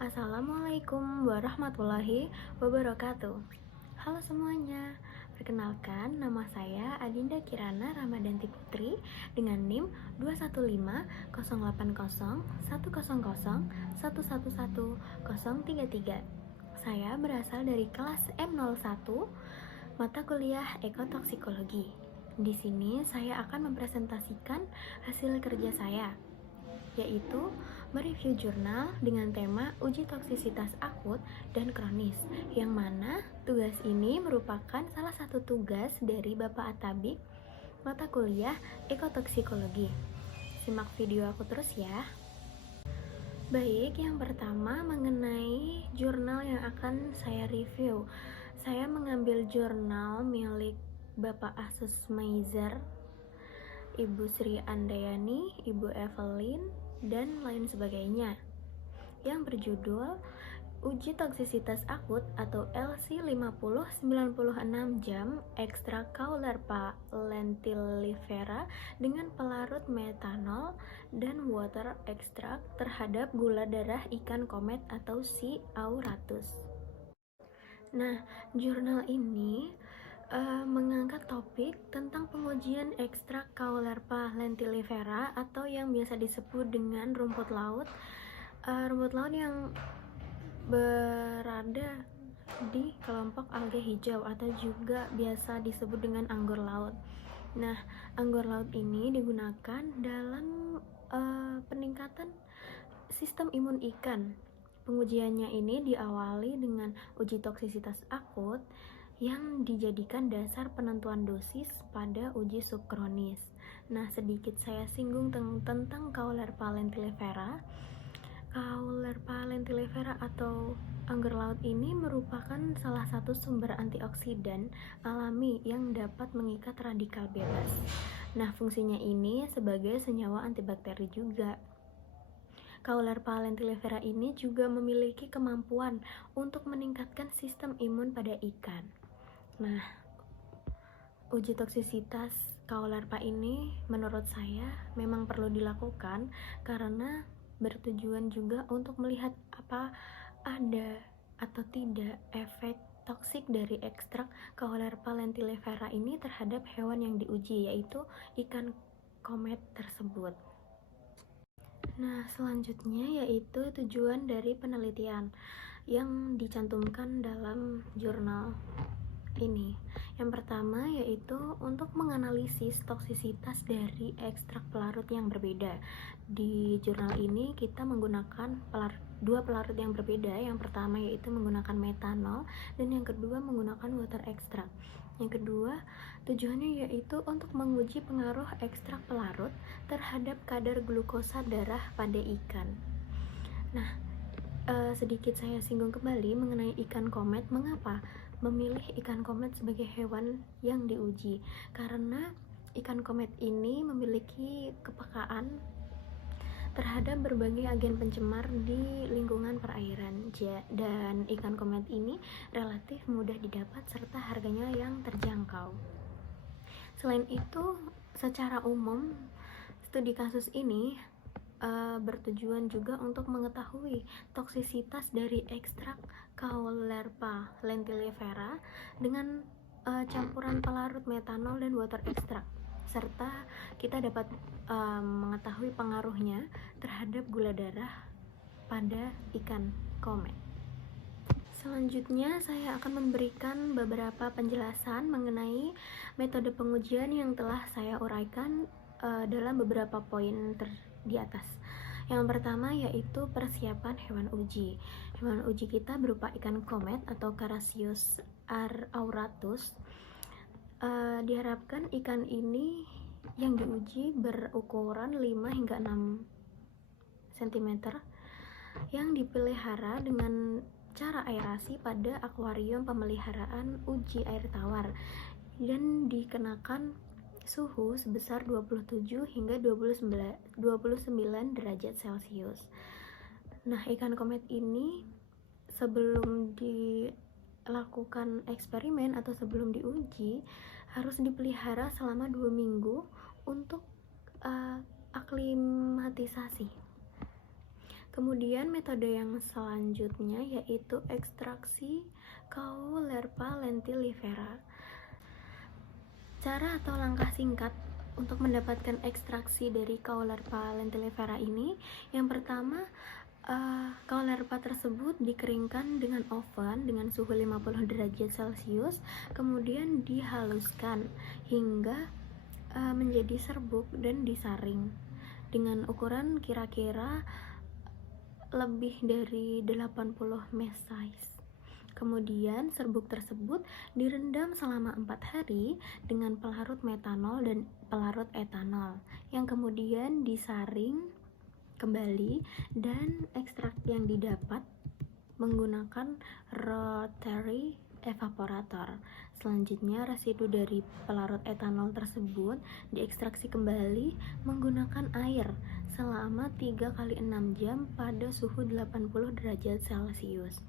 Assalamualaikum warahmatullahi wabarakatuh. Halo semuanya, perkenalkan nama saya Adinda Kirana Ramadanti Putri dengan NIM 215080101111033. Saya berasal dari kelas M01, mata kuliah Ekotoksikologi. Di sini saya akan mempresentasikan hasil kerja saya, yaitu mereview jurnal dengan tema uji toksisitas akut dan kronis, yang mana tugas ini merupakan salah satu tugas dari Bapak Atabik mata kuliah Ekotoksikologi. Simak video aku terus ya. Baik, yang pertama mengenai jurnal yang akan saya review. Saya mengambil jurnal milik Bapak Asus Meizer, Ibu Sri Andayani, Ibu Evelyn, dan lain sebagainya, yang berjudul Uji Toksisitas Akut atau LC50 96 jam ekstrak Caulerpa lentilifera dengan pelarut metanol dan water extract terhadap gula darah ikan komet atau C. auratus. Nah, jurnal ini mengangkat topik tentang pengujian ekstrak Caulerpa lentilifera atau yang biasa disebut dengan rumput laut yang berada di kelompok alga hijau atau juga biasa disebut dengan anggur laut. Nah, anggur laut ini digunakan dalam peningkatan sistem imun ikan. Pengujiannya ini diawali dengan uji toksisitas akut yang dijadikan dasar penentuan dosis pada uji subkronis. Nah, sedikit saya singgung tentang Caulerpa lentilifera. Caulerpa lentilifera atau anggur laut ini merupakan salah satu sumber antioksidan alami yang dapat mengikat radikal bebas. Nah, fungsinya ini sebagai senyawa antibakteri juga. Caulerpa lentilifera ini juga memiliki kemampuan untuk meningkatkan sistem imun pada ikan. Nah, uji toksisitas Caulerpa ini menurut saya memang perlu dilakukan karena bertujuan juga untuk melihat apa ada atau tidak efek toksik dari ekstrak Caulerpa lentilifera ini terhadap hewan yang diuji, yaitu ikan komet tersebut. Nah, selanjutnya yaitu tujuan dari penelitian yang dicantumkan dalam jurnal ini. Yang pertama yaitu untuk menganalisis toksisitas dari ekstrak pelarut yang berbeda. Di jurnal ini kita menggunakan dua pelarut yang berbeda. Yang pertama yaitu menggunakan metanol dan yang kedua menggunakan water extract. Yang kedua, tujuannya yaitu untuk menguji pengaruh ekstrak pelarut terhadap kadar glukosa darah pada ikan. Nah, sedikit saya singgung kembali mengenai ikan komet. Mengapa memilih ikan komet sebagai hewan yang diuji? Karena ikan komet ini memiliki kepekaan terhadap berbagai agen pencemar di lingkungan perairan, dan ikan komet ini relatif mudah didapat serta harganya yang terjangkau. Selain itu, secara umum studi kasus ini bertujuan juga untuk mengetahui toksisitas dari ekstrak Caulerpa lentilifera dengan campuran pelarut metanol dan water extract, serta kita dapat mengetahui pengaruhnya terhadap gula darah pada ikan komet. Selanjutnya saya akan memberikan beberapa penjelasan mengenai metode pengujian yang telah saya uraikan dalam beberapa poin di atas. Yang pertama yaitu persiapan hewan uji. Hewan uji kita berupa ikan komet atau Carassius auratus. Diharapkan ikan ini yang diuji berukuran 5 hingga 6 cm yang dipelihara dengan cara aerasi pada akuarium pemeliharaan uji air tawar dan dikenakan suhu sebesar 27 hingga 29 derajat Celcius. Nah, ikan komet ini sebelum dilakukan eksperimen atau sebelum diuji harus dipelihara selama 2 minggu untuk aklimatisasi. Kemudian metode yang selanjutnya yaitu ekstraksi Caulerpa lentilifera. Cara atau langkah singkat untuk mendapatkan ekstraksi dari Caulerpa lentilifera ini, yang pertama, Caulerpa tersebut dikeringkan dengan oven dengan suhu 50 derajat Celcius, kemudian dihaluskan hingga menjadi serbuk dan disaring dengan ukuran kira-kira lebih dari 80 mesh size. Kemudian serbuk tersebut direndam selama 4 hari dengan pelarut metanol dan pelarut etanol yang kemudian disaring kembali, dan ekstrak yang didapat menggunakan rotary evaporator. Selanjutnya, residu dari pelarut etanol tersebut diekstraksi kembali menggunakan air selama 3 kali 6 jam pada suhu 80 derajat Celcius.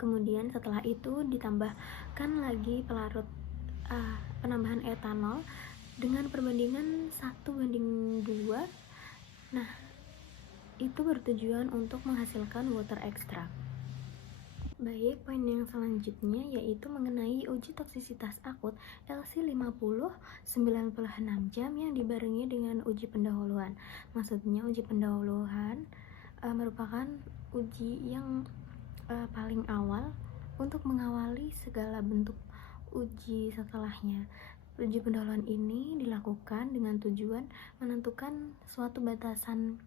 Kemudian setelah itu ditambahkan lagi penambahan etanol dengan perbandingan 1:2. Nah, itu bertujuan untuk menghasilkan water extract. Baik, poin yang selanjutnya yaitu mengenai uji toksisitas akut LC50 96 jam yang dibarengi dengan uji pendahuluan. Maksudnya uji pendahuluan merupakan uji yang paling awal untuk mengawali segala bentuk uji setelahnya. Uji pendahuluan ini dilakukan dengan tujuan menentukan suatu batasan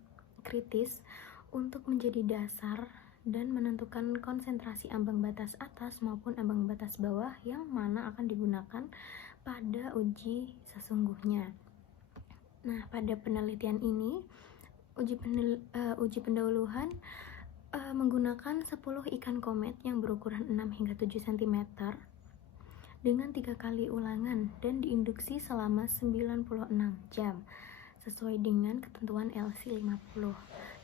kritis untuk menjadi dasar dan menentukan konsentrasi ambang batas atas maupun ambang batas bawah yang mana akan digunakan pada uji sesungguhnya. Nah, pada penelitian ini uji pendahuluan menggunakan 10 ikan komet yang berukuran 6 hingga 7 cm dengan 3 kali ulangan dan diinduksi selama 96 jam sesuai dengan ketentuan LC50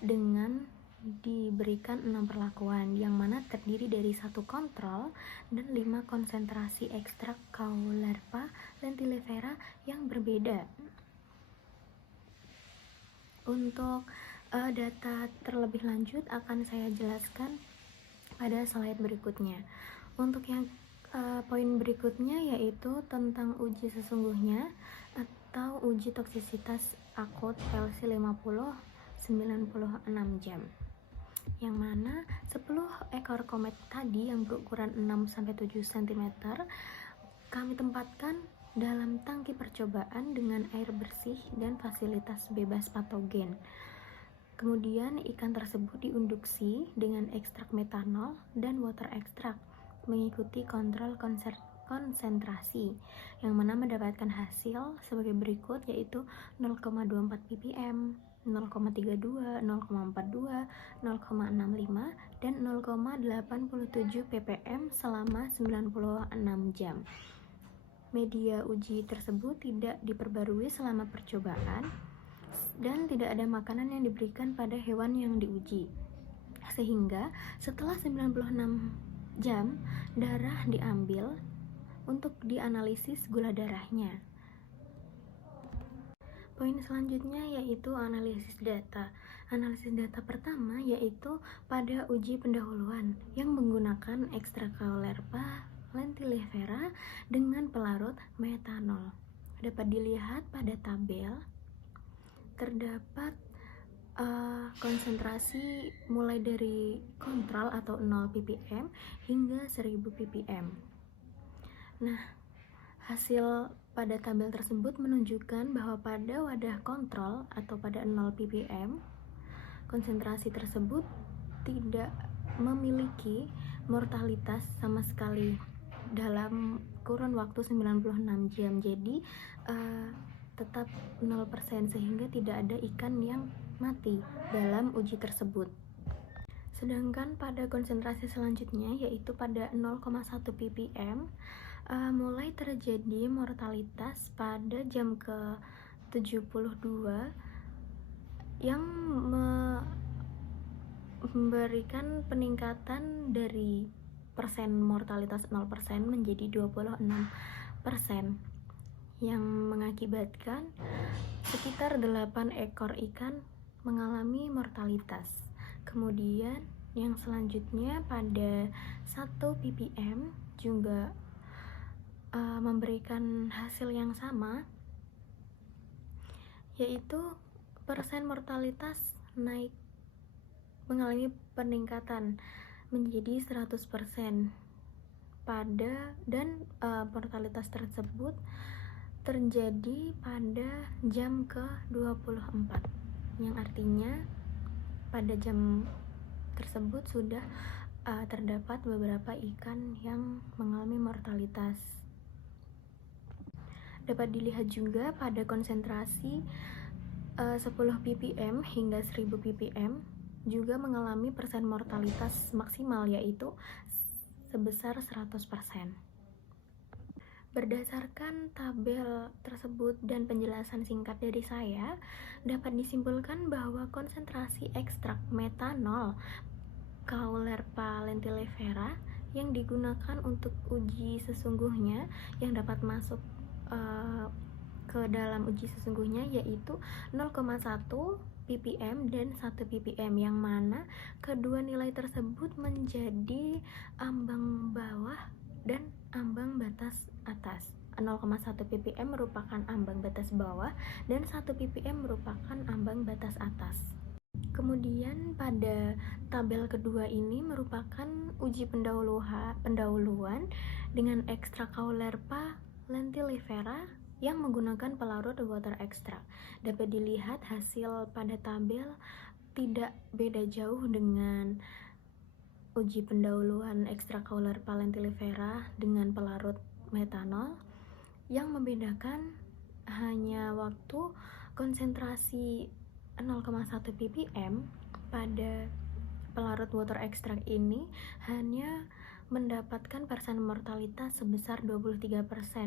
dengan diberikan 6 perlakuan yang mana terdiri dari 1 kontrol dan 5 konsentrasi ekstrak Caulerpa lentilifera yang berbeda. Untuk data terlebih lanjut akan saya jelaskan pada slide berikutnya. Untuk yang poin berikutnya yaitu tentang uji sesungguhnya atau uji toksisitas akut LC50 96 jam, yang mana 10 ekor komet tadi yang berukuran 6-7 cm kami tempatkan dalam tangki percobaan dengan air bersih dan fasilitas bebas patogen. Kemudian ikan tersebut diinduksi dengan ekstrak metanol dan water extract mengikuti kontrol konsentrasi yang mana mendapatkan hasil sebagai berikut yaitu 0,24 ppm, 0,32, 0,42, 0,65 dan 0,87 ppm selama 96 jam. Media uji tersebut tidak diperbarui selama percobaan dan tidak ada makanan yang diberikan pada hewan yang diuji. Sehingga setelah 96 jam darah diambil untuk dianalisis gula darahnya. Poin selanjutnya yaitu analisis data. Analisis data pertama yaitu pada uji pendahuluan yang menggunakan ekstrak Caulerpa lentilifera dengan pelarut metanol. Dapat dilihat ppm tabel terdapat konsentrasi mulai dari kontrol atau 0 ppm hingga 1000 ppm. Nah, hasil pada tabel tersebut menunjukkan bahwa pada wadah kontrol atau pada 0 ppm, konsentrasi tersebut tidak memiliki mortalitas sama sekali dalam kurun waktu 96 jam. Jadi tetap 0% sehingga tidak ada ikan yang mati dalam uji tersebut. Sedangkan pada konsentrasi selanjutnya yaitu pada 0,1 ppm mulai terjadi mortalitas pada jam ke-72 yang memberikan peningkatan dari persen mortalitas 0% menjadi 26%, yang mengakibatkan sekitar 8 ekor ikan mengalami mortalitas. Kemudian yang selanjutnya pada 1 ppm juga memberikan hasil yang sama, yaitu persen mortalitas mengalami peningkatan menjadi 100% dan mortalitas tersebut terjadi pada jam ke-24, yang artinya pada jam tersebut sudah terdapat beberapa ikan yang mengalami mortalitas. Dapat dilihat juga pada konsentrasi 10 ppm hingga 1000 ppm juga mengalami persen mortalitas maksimal, yaitu sebesar 100%. Berdasarkan tabel tersebut dan penjelasan singkat dari saya, dapat disimpulkan bahwa konsentrasi ekstrak metanol Caulerpa lentilifera yang digunakan untuk uji sesungguhnya yang dapat masuk ke dalam uji sesungguhnya yaitu 0,1 ppm dan 1 ppm, yang mana kedua nilai tersebut menjadi ambang bawah dan ambang batas atas. 0,1 ppm merupakan ambang batas bawah dan 1 ppm merupakan ambang batas atas. Kemudian pada tabel kedua ini merupakan uji pendahuluan dengan ekstrak Caulerpa lentilifera yang menggunakan pelarut water extract. Dapat dilihat hasil pada tabel tidak beda jauh dengan uji pendahuluan ekstrak Caulerpa lentilifera dengan pelarut metanol. Yang membedakan hanya waktu konsentrasi 0,1 ppm pada pelarut water extract ini hanya mendapatkan persen mortalitas sebesar 23%,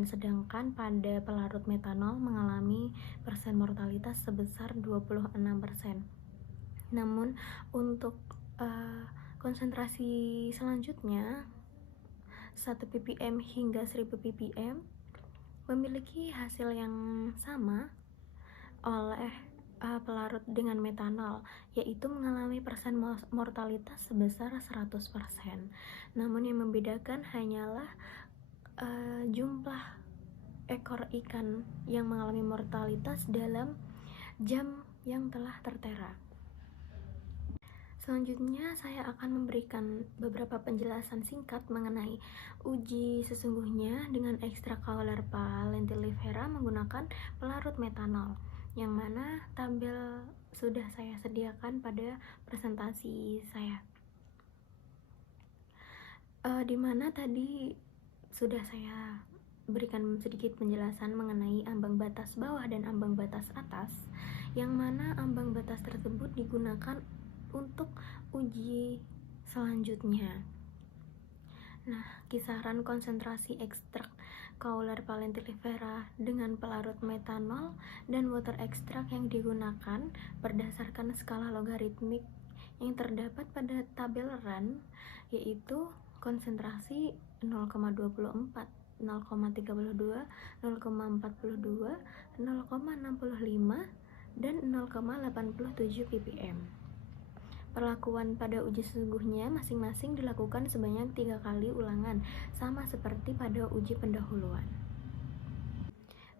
sedangkan pada pelarut metanol mengalami persen mortalitas sebesar 26%. Namun untuk konsentrasi selanjutnya 1 ppm hingga 1000 ppm memiliki hasil yang sama oleh pelarut dengan metanol, yaitu mengalami persen mortalitas sebesar 100%. Namun yang membedakan hanyalah jumlah ekor ikan yang mengalami mortalitas dalam jam yang telah tertera. Selanjutnya saya akan memberikan beberapa penjelasan singkat mengenai uji sesungguhnya dengan ekstrak Caulerpa lentilifera menggunakan pelarut metanol, yang mana tabel sudah saya sediakan pada presentasi saya, dimana tadi sudah saya berikan sedikit penjelasan mengenai ambang batas bawah dan ambang batas atas, yang mana ambang batas tersebut digunakan untuk uji selanjutnya. Nah, kisaran konsentrasi ekstrak Caulerpa lentilifera dengan pelarut metanol dan water extract yang digunakan berdasarkan skala logaritmik yang terdapat pada tabel RAN, yaitu konsentrasi 0,24, 0,32, 0,42, 0,65, dan 0,87 ppm. Perlakuan pada uji sesungguhnya masing-masing dilakukan sebanyak 3 kali ulangan, sama seperti pada uji pendahuluan.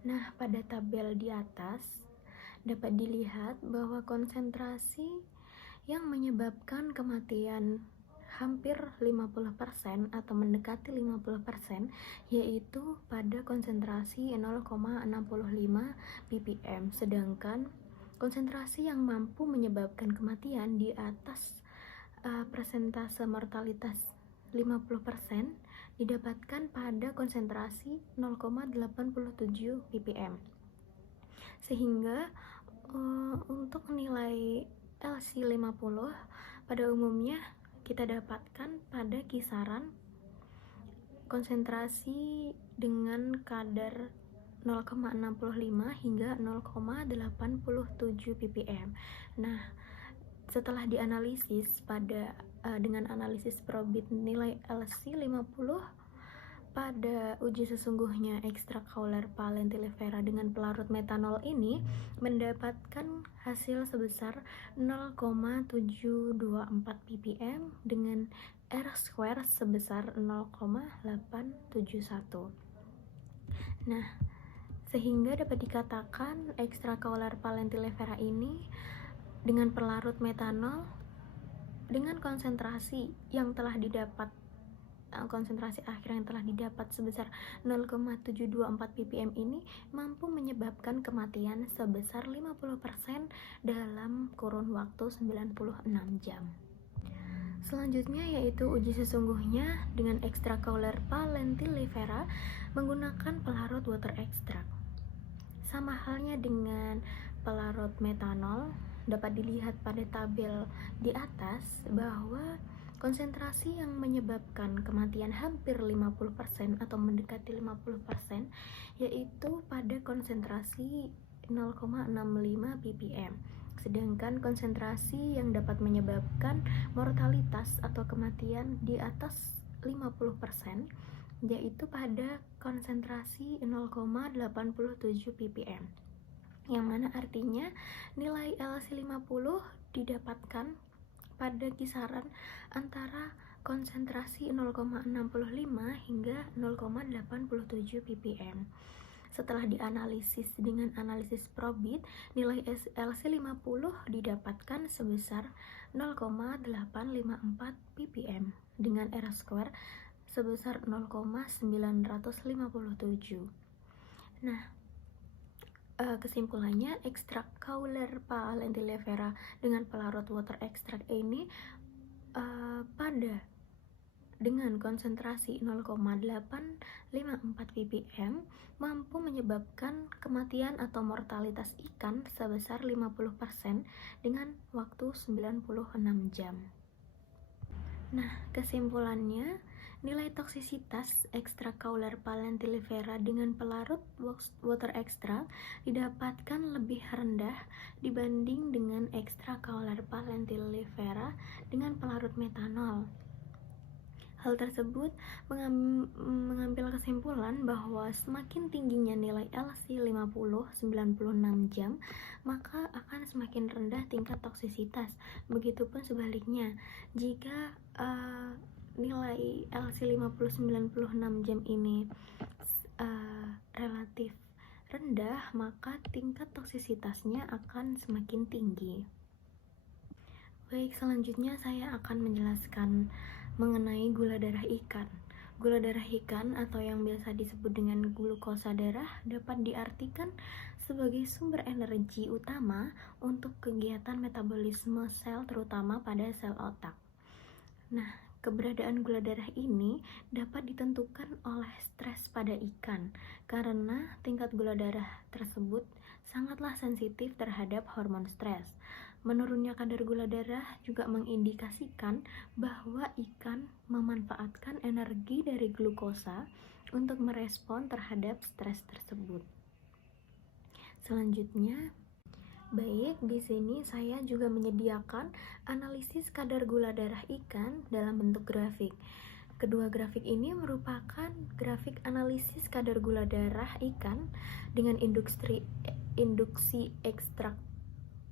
Nah, pada tabel di atas dapat dilihat bahwa konsentrasi yang menyebabkan kematian hampir 50% atau mendekati 50%, yaitu pada konsentrasi 0,65 ppm, sedangkan konsentrasi yang mampu menyebabkan kematian di atas persentase mortalitas 50% didapatkan pada konsentrasi 0,87 ppm. Sehingga untuk nilai LC50 pada umumnya kita dapatkan pada kisaran konsentrasi dengan kadar 0,65 hingga 0,87 ppm. Nah, setelah dianalisis dengan analisis probit nilai LC50 pada uji sesungguhnya ekstrakauler palentilifera dengan pelarut metanol ini mendapatkan hasil sebesar 0,724 ppm dengan R² sebesar 0,871. Nah, sehingga dapat dikatakan ekstrakauler palentilifera ini dengan pelarut metanol dengan konsentrasi akhir yang telah didapat sebesar 0,724 ppm ini mampu menyebabkan kematian sebesar 50% dalam kurun waktu 96 jam. Selanjutnya yaitu uji sesungguhnya dengan ekstrakauler palentilifera menggunakan pelarut water extract. Sama halnya dengan pelarut metanol, dapat dilihat pada tabel di atas bahwa konsentrasi yang menyebabkan kematian hampir 50% atau mendekati 50% yaitu pada konsentrasi 0,65 ppm. Sedangkan konsentrasi yang dapat menyebabkan mortalitas atau kematian di atas 50% yaitu pada konsentrasi 0,87 ppm. Yang mana artinya nilai LC50 didapatkan pada kisaran antara konsentrasi 0,65 hingga 0,87 ppm. Setelah dianalisis dengan analisis probit, nilai LC50 didapatkan sebesar 0,854 ppm dengan R² sebesar 0,957. Nah, kesimpulannya ekstrakauler palentilifera dengan pelarut water extract ini pada dengan konsentrasi 0,854 ppm mampu menyebabkan kematian atau mortalitas ikan sebesar 50% dengan waktu 96 jam. Nah, kesimpulannya nilai toksisitas ekstrakauler palentilifera dengan pelarut water extract didapatkan lebih rendah dibanding dengan ekstrakauler palentilifera dengan pelarut metanol. Hal tersebut mengambil kesimpulan bahwa semakin tingginya nilai LC50 96 jam, maka akan semakin rendah tingkat toksisitas. Begitupun sebaliknya, jika nilai LC50 96 jam ini relatif rendah, maka tingkat toksisitasnya akan semakin tinggi. Baik, selanjutnya saya akan menjelaskan mengenai gula darah ikan. Gula darah ikan atau yang biasa disebut dengan glukosa darah dapat diartikan sebagai sumber energi utama untuk kegiatan metabolisme sel terutama pada sel otak. Nah, keberadaan gula darah ini dapat ditentukan oleh stres pada ikan karena tingkat gula darah tersebut sangatlah sensitif terhadap hormon stres. Menurunnya kadar gula darah juga mengindikasikan bahwa ikan memanfaatkan energi dari glukosa untuk merespon terhadap stres tersebut. Selanjutnya, baik, di sini saya juga menyediakan analisis kadar gula darah ikan dalam bentuk grafik. Kedua grafik ini merupakan grafik analisis kadar gula darah ikan dengan induksi ekstrak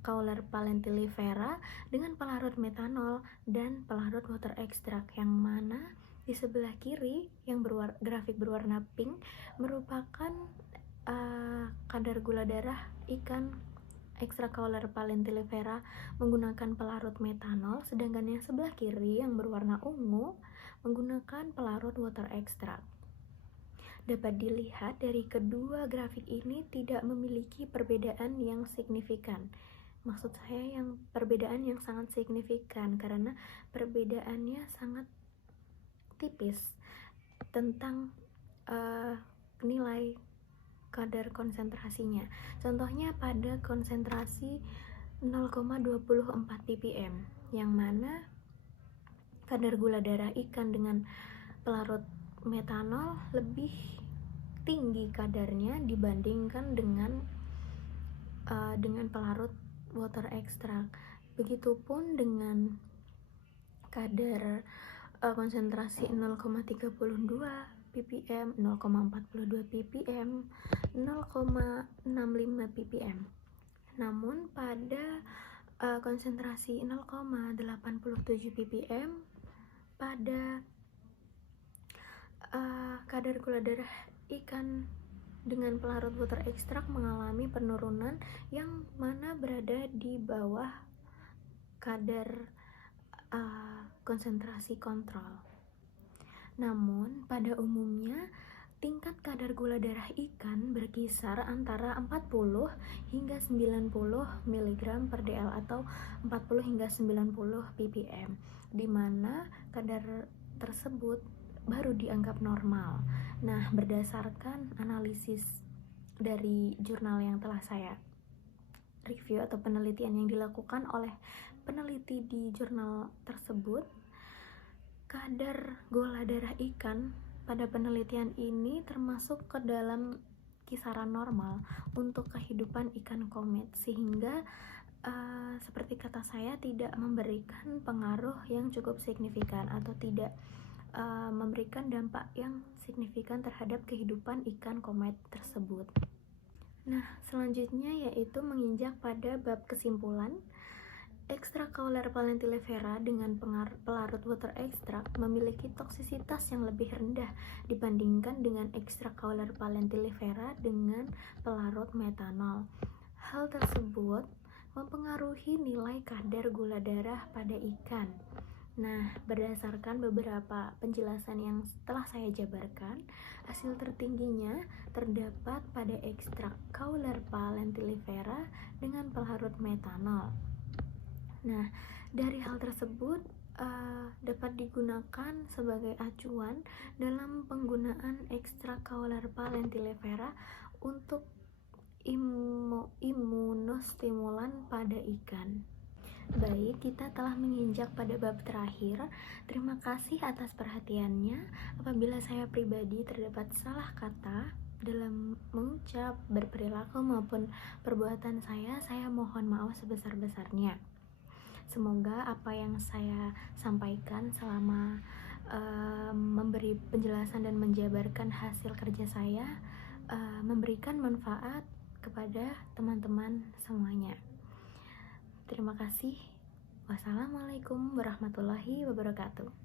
kauler palentilifera dengan pelarut metanol dan pelarut water extract, yang mana di sebelah kiri yang grafik berwarna pink merupakan kadar gula darah ikan ekstrakauler palentilifera menggunakan pelarut metanol, sedangkan yang sebelah kiri yang berwarna ungu menggunakan pelarut water extract. Dapat dilihat dari kedua grafik ini tidak memiliki perbedaan yang signifikan. Maksud saya yang perbedaan yang sangat signifikan karena perbedaannya sangat tipis tentang nilai kadar konsentrasinya. Contohnya pada konsentrasi 0,24 ppm yang mana kadar gula darah ikan dengan pelarut metanol lebih tinggi kadarnya dibandingkan dengan pelarut water extract. Begitupun dengan kadar konsentrasi 0,32 ppm, 0,42 ppm, 0,65 ppm. Namun pada konsentrasi 0,87 ppm pada kadar gula darah ikan dengan pelarut water extract mengalami penurunan yang mana berada di bawah kadar konsentrasi kontrol. Namun pada umumnya tingkat kadar gula darah ikan berkisar antara 40 hingga 90 mg per dl atau 40 hingga 90 ppm, di mana kadar tersebut baru dianggap normal. Nah, berdasarkan analisis dari jurnal yang telah saya review atau penelitian yang dilakukan oleh peneliti di jurnal tersebut, kadar gula darah ikan pada penelitian ini termasuk ke dalam kisaran normal untuk kehidupan ikan komet, sehingga seperti kata saya, tidak memberikan pengaruh yang cukup signifikan atau tidak memberikan dampak yang signifikan terhadap kehidupan ikan komet tersebut. Nah, selanjutnya yaitu menginjak pada bab kesimpulan. Extracellular Palentilevera dengan pelarut water extract memiliki toksisitas yang lebih rendah dibandingkan dengan Extracellular Palentilevera dengan pelarut metanol. Hal tersebut mempengaruhi nilai kadar gula darah pada ikan. Nah, berdasarkan beberapa penjelasan yang telah saya jabarkan, hasil tertingginya terdapat pada ekstrak Cauler Palentilevera dengan pelarut metanol. Nah, dari hal tersebut dapat digunakan sebagai acuan dalam penggunaan ekstrak Cauler Palentilevera untuk imunostimulan pada ikan. Baik, kita telah menginjak pada bab terakhir. Terima kasih atas perhatiannya. Apabila saya pribadi terdapat salah kata dalam mengucap, berperilaku maupun perbuatan saya mohon maaf sebesar-besarnya. Semoga apa yang saya sampaikan selama memberi penjelasan dan menjabarkan hasil kerja saya memberikan manfaat kepada teman-teman semuanya. Terima kasih. Wassalamualaikum warahmatullahi wabarakatuh.